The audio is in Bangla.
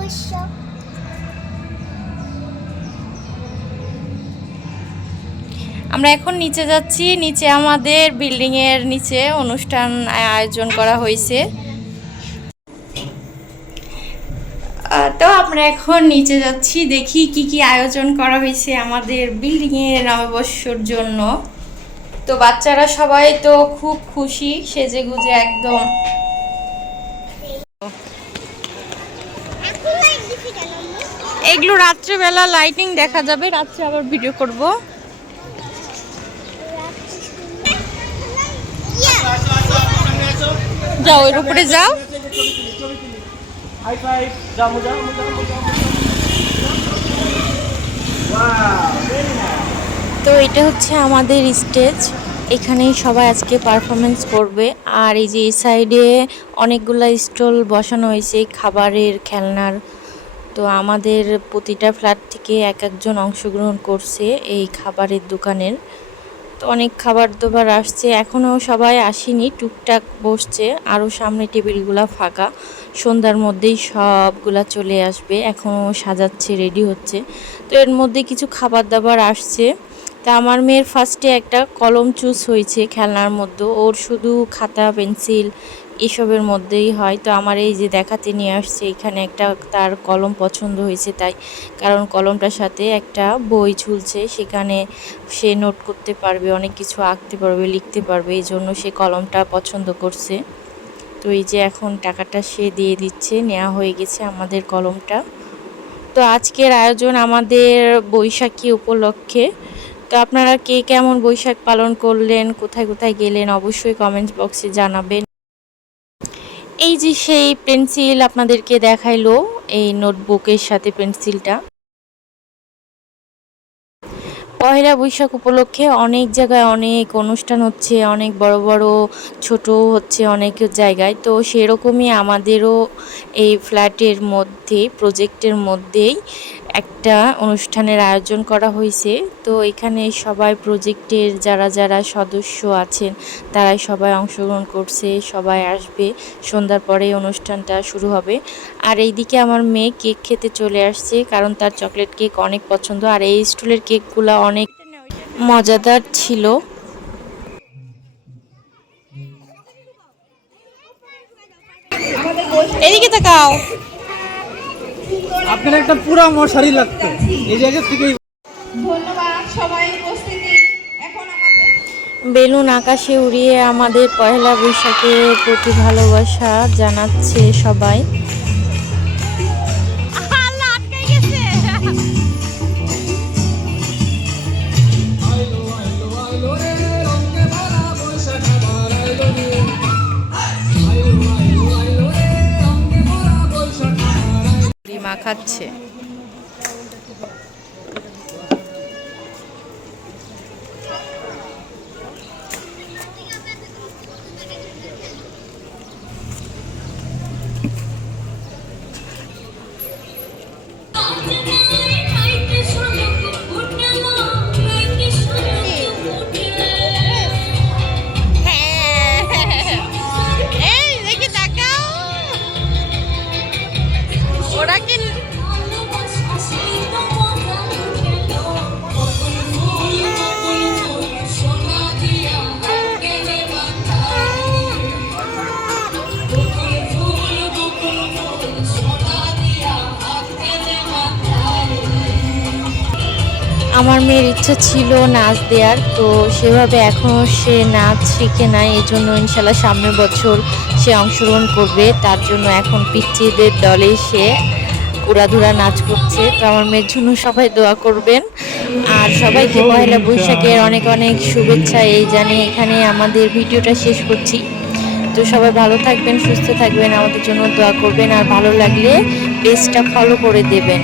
অবশ্য আমরা এখন নিচে যাচ্ছি, নিচে আমাদের বিল্ডিং এর নিচে অনুষ্ঠান আয়োজন করা হয়েছে। তো আমরা এখন নিচে যাচ্ছি, দেখি কি কি আয়োজন করা হয়েছে আমাদের বিল্ডিংয়ের নববর্ষর জন্য। তো বাচ্চারা সবাই তো খুব খুশি সেজে গুজে একদম এগুলো রাত্রেবেলা লাইটিং দেখা যাবে, রাত্রে আবার ভিডিও করব। যাও, এর উপরে যাও। তো এটা হচ্ছে আমাদের স্টেজ এখানেই সবাই আজকে পারফরমেন্স করবে। আর এই যে এই সাইডে অনেকগুলা স্টল বসানো হয়েছে, খাবারের, খেলনার। তো আমাদের প্রতিটা ফ্ল্যাট থেকে এক একজন অংশগ্রহণ করছে এই খাবারের দোকানের। তো অনেক খাবার দাবার আসছে, এখনও সবাই আসেনি, টুকটাক বসছে, আরও সামনে টেবিলগুলা ফাঁকা, সন্ধ্যার মধ্যেই সবগুলা চলে আসবে, এখনও সাজাচ্ছে, রেডি হচ্ছে। তো এর মধ্যে কিছু খাবার দাবার আসছে। তা আমার মেয়ের ফার্স্টে একটা কলম চুজ হয়েছে খেলনার মধ্যে। ওর শুধু খাতা, পেন্সিল এসবের মধ্যেই হয়। তো আমার এই যে দেখাতে নিয়ে আসছে, এখানে একটা তার কলম পছন্দ হয়েছে তাই। কারণ কলমটার সাথে একটা বই ঝুলছে, সেখানে সে নোট করতে পারবে, অনেক কিছু আঁকতে পারবে, লিখতে পারবে। এই জন্য সে কলমটা পছন্দ করছে। তো এই যে এখন টাকাটা সে দিয়ে দিচ্ছে নেওয়া হয়ে গেছে আমাদের কলমটা। তো আজকের আয়োজন আমাদের বৈশাখী উপলক্ষে। তো আপনারা কে কেমন বৈশাখ পালন করলেন, কোথায় কোথায় গেলেন, অবশ্যই কমেন্ট বক্সে জানাবেন। এই যে সেই পেন্সিল আপনাদেরকে দেখাইলো, এই নোটবুকের সাথে পেন্সিলটা পহেলা বৈশাখ উপলক্ষে অনেক জায়গায় অনেক অনুষ্ঠান হচ্ছে, অনেক বড় বড় ছোট হচ্ছে অনেক জায়গায়। তো সেরকমই আমাদেরও এই ফ্ল্যাটের মধ্যে প্রজেক্টের মধ্যেই একটা অনুষ্ঠানের আয়োজন করা হয়েছে। তো এখানে সবাই প্রজেক্টের যারা যারা সদস্য আছেন, তারাই সবাই অংশগ্রহণ করছে, সবাই আসবে। সন্ধ্যার পরে অনুষ্ঠানটা শুরু হবে। আর এইদিকে আমার মেয়ে কেক খেতে চলে আসছে, কারণ তার চকলেট কেক অনেক পছন্দ, আর এই স্টুলের কেকগুলো অনেক মজাদার ছিল। এদিকে তাকাও। আপনার একটা পুরো মশারি লাগতো এই জায়গা থেকেই ধন্যবাদ সবাই উপস্থিতি। এখন আমাদের বেলুন আকাশে উড়িয়ে আমাদের পয়লা বৈশাখের প্রতি ভালোবাসা জানাচ্ছে সবাই। মা আমার মেয়ের ইচ্ছা ছিল নাচ দেওয়ার তো সেভাবে এখনও সে নাচ শিখে নাই এই জন্য ইনশাল্লাহ সামনের বছর সে অংশগ্রহণ করবে। তার জন্য এখন পিচ্চিদের দলে সে উড়াধুরা নাচ করছে। তো আমার মেয়ের জন্য সবাই দোয়া করবেন। আর সবাইকে পয়লা বৈশাখের অনেক অনেক শুভেচ্ছা, এই জানে এখানে আমাদের ভিডিওটা শেষ করছি। তো সবাই ভালো থাকবেন, সুস্থ থাকবেন, আমাদের জন্য দোয়া করবেন। আর ভালো লাগলে পেজটা ফলো করে দেবেন।